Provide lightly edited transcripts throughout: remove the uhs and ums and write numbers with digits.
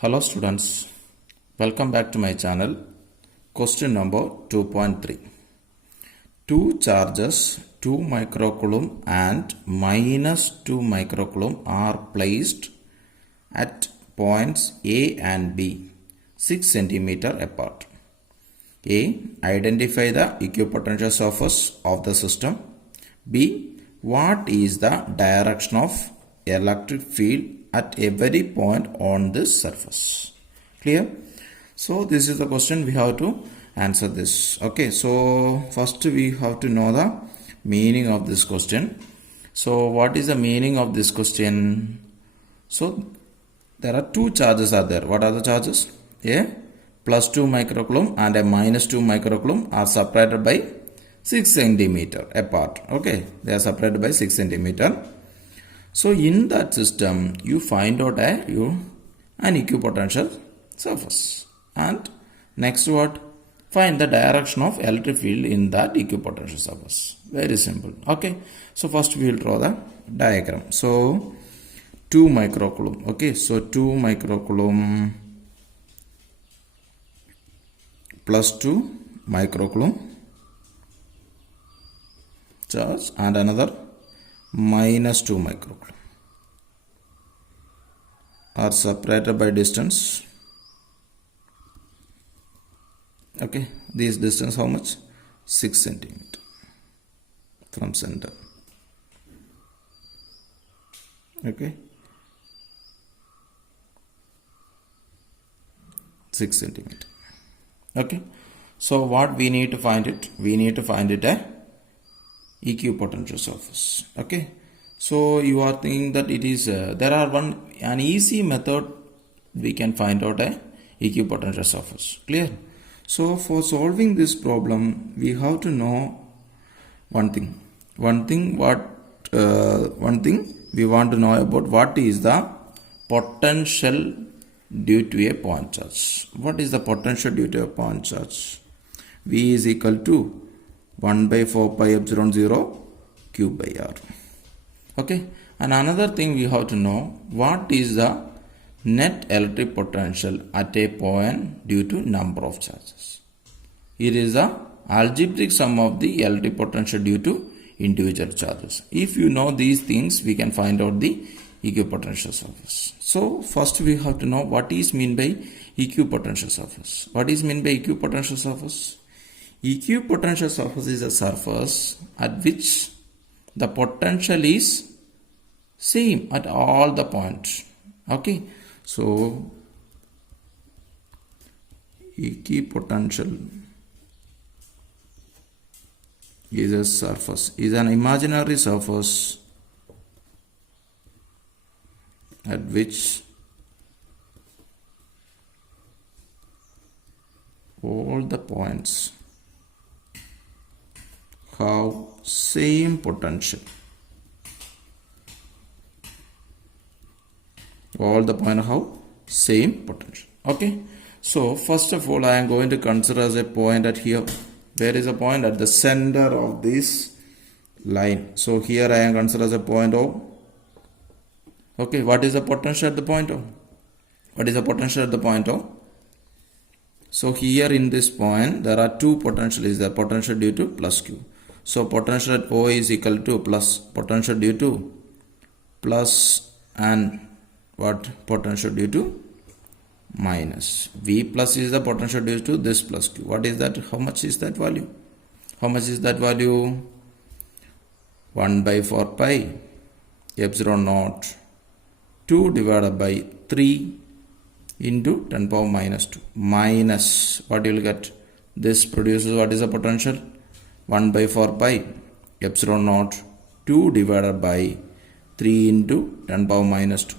Hello students, welcome back to my channel. Question number 2.3. Two charges 2 microcoulomb and minus 2 microcoulomb are placed at points A and B 6 cm apart. A. Identify the equipotential surface of the system. B. What is the direction of electric field at every point on this surface? Clear? So this is the question, we have to answer this. Okay, so first we have to know the meaning of this question. So what is the meaning of this question? So there are two charges are there. What are the charges? A plus 2 microcoulomb and a minus 2 microcoulomb are separated by 6 centimeter apart. Okay, they are separated by 6 centimeter. So in that system, you find out an equipotential surface. And next what? Find the direction of electric field in that equipotential surface. Very simple. Okay. So first we will draw the diagram. So 2 microcoulomb. Okay. So 2 microcoulomb plus 2 microcoulomb charge and another minus 2 microcoulomb are separated by distance. Okay, this distance how much? 6 centimeter from center. Okay, 6 centimeter. Okay, so what we need to find it? We need to find it a equipotential surface. Okay, so you are thinking that it is there are an easy method we can find out a equipotential surface. Clear? So for solving this problem we have to know one thing we want to know about what is the potential due to a point charge. What is the potential due to a point charge? V is equal to 1 by 4 pi epsilon 0 q by r. Okay, and another thing we have to know, what is the net electric potential at a point due to number of charges. It is the algebraic sum of the electric potential due to individual charges. If you know these things, we can find out the equipotential surface. So first we have to know what is mean by equipotential surface. What is mean by equipotential surface? Equipotential surface is a surface at which the potential is same at all the points. Okay, so equipotential is a surface, is an imaginary surface at which all the points have same potential. All the points have same potential. Okay, so first of all I am going to consider as a point at here. There is a point at the center of this line. So here I am consider as a point O. Okay, what is the potential at the point O? What is the potential at the point O? So here in this point there are two potential, is the potential due to plus Q. So potential at O is equal to plus potential due to plus and what? Potential due to minus. V plus is the potential due to this plus Q. What is that? How much is that value? How much is that value? 1 by 4 pi epsilon naught 2 divided by 3 into 10 power minus 2 minus what you will get? This produces what is the potential? 1 by 4 pi epsilon naught 2 divided by 3 into 10 power minus 2.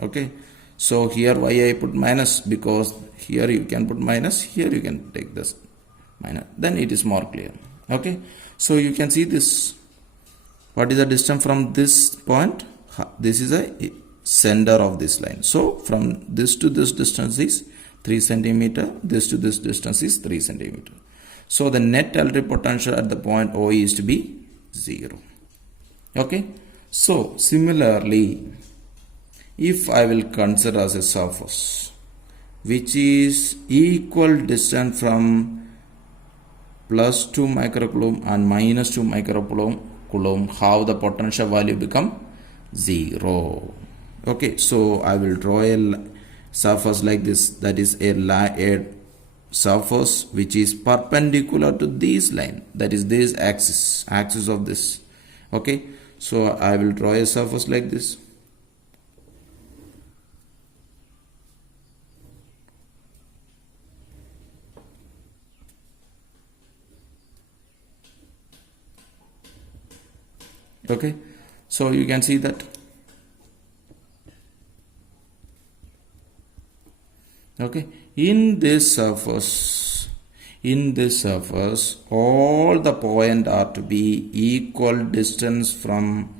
Okay, so here why I put minus? Because here you can put minus, here you can take this minus, then it is more clear. Okay, so you can see this. What is the distance from this point? This is a center of this line. So from this to this distance is 3 centimeter, this to this distance is 3 centimeter. So the net electric potential at the point O is to be 0. Okay, so similarly if I will consider as a surface, which is equal distance from plus 2 microcoulomb and minus 2 microcoulomb, how the potential value become 0. Okay, so I will draw a surface like this, that is a surface which is perpendicular to this line, that is this axis of this. Okay, so I will draw a surface like this. Okay, so you can see that. Okay, in this surface, all the points are to be equal distance from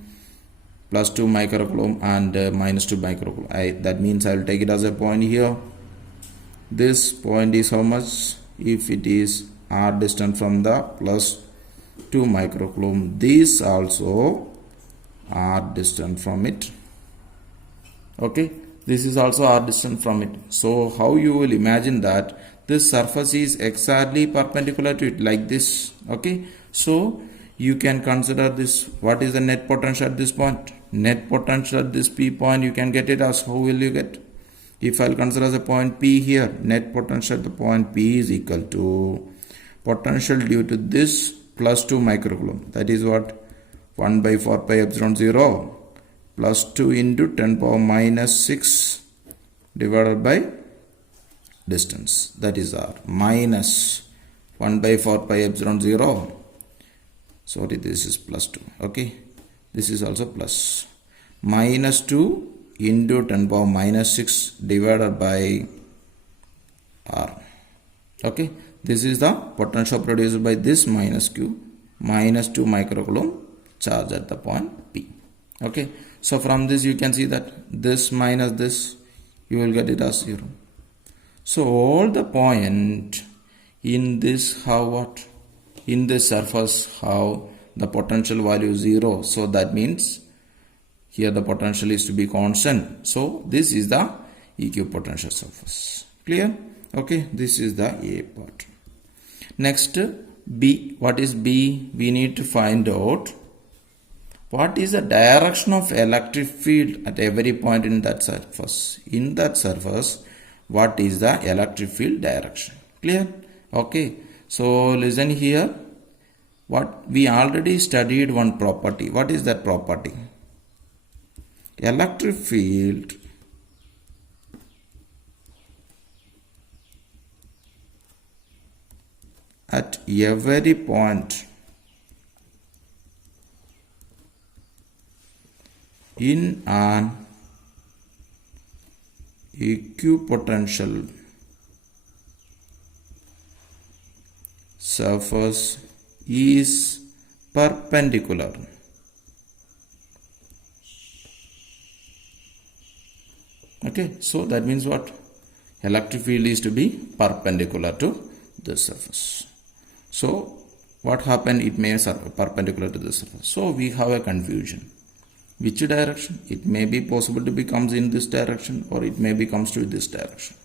plus 2 microcoulomb and minus 2 microcoulomb. That means I will take it as a point here. This point is how much? If it is r distance from the plus 2 microcoulomb, this also r distance from it. Okay, this is also r distance from it. So how you will imagine that this surface is exactly perpendicular to it, like this. Okay, so you can consider this. What is the net potential at this point? Net potential at this P point, you can get it as, how will you get? If I'll consider as a point P here, net potential at the point P is equal to potential due to this plus 2 microcoulomb. That is what? 1 by 4 pi epsilon 0 plus 2 into 10 power minus 6 divided by distance, that is r, minus 1 by 4 pi epsilon 0. Sorry, this is plus 2. Okay, this is also plus, minus 2 into 10 power minus 6 divided by r. Okay, this is the potential produced by this minus q, minus 2 microcoulomb charge at the point P. Okay, so from this you can see that this minus this, you will get it as 0. So all the point in this, how what? In this surface, how the potential value is 0. So that means here the potential is to be constant. So this is the equipotential surface. Clear? Okay, this is the A part. Next, B. What is B? We need to find out what is the direction of electric field at every point in that surface. In that surface, what is the electric field direction? Clear? Okay, so listen here. What we already studied one property. What is that property? Electric field at every point in an equipotential surface is perpendicular Okay, so that means what? Electric field is to be perpendicular to the surface. So what happened? It may be perpendicular to the surface. So we have a confusion. Which direction? It may be possible to become in this direction, or it may become to this direction.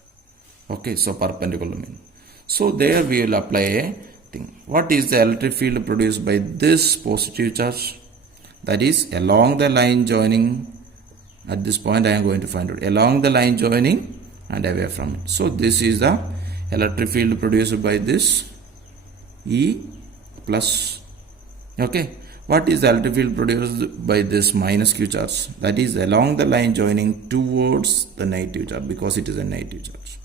Okay, so perpendicular mean. So there we will apply a thing. What is the electric field produced by this positive charge? That is along the line joining. At this point I am going to find out along the line joining and away from it. So this is the electric field produced by this E plus. Okay, what is the electric field produced by this minus Q charge? That is along the line joining towards the negative charge, because it is a negative charge.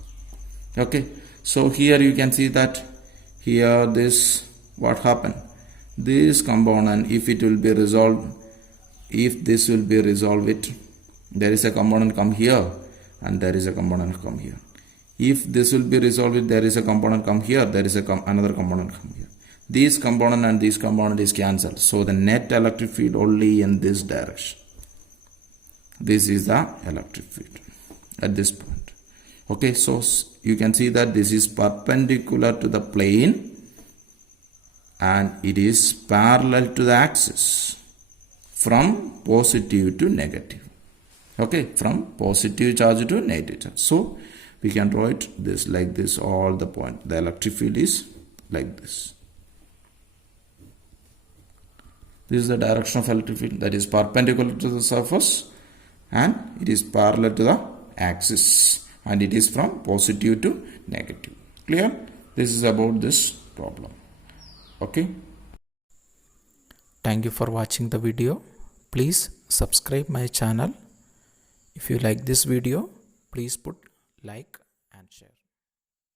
Okay, so here you can see that here this what happened, this component, if it will be resolved, if this will be resolved, it there is a component come here and there is a component come here. If this will be resolved, there is a component come here, there is another component come here. This component and this component is cancelled. So the net electric field only in this direction. This is the electric field at this point. Okay, so you can see that this is perpendicular to the plane and it is parallel to the axis from positive to negative. Okay, from positive charge to negative charge. So we can draw it this like this, all the point. The electric field is like this. This is the direction of electric field, that is perpendicular to the surface and it is parallel to the axis, and it is from positive to negative. Clear? This is about this problem. Okay. Thank you for watching the video. Please subscribe my channel. If you like this video, please put like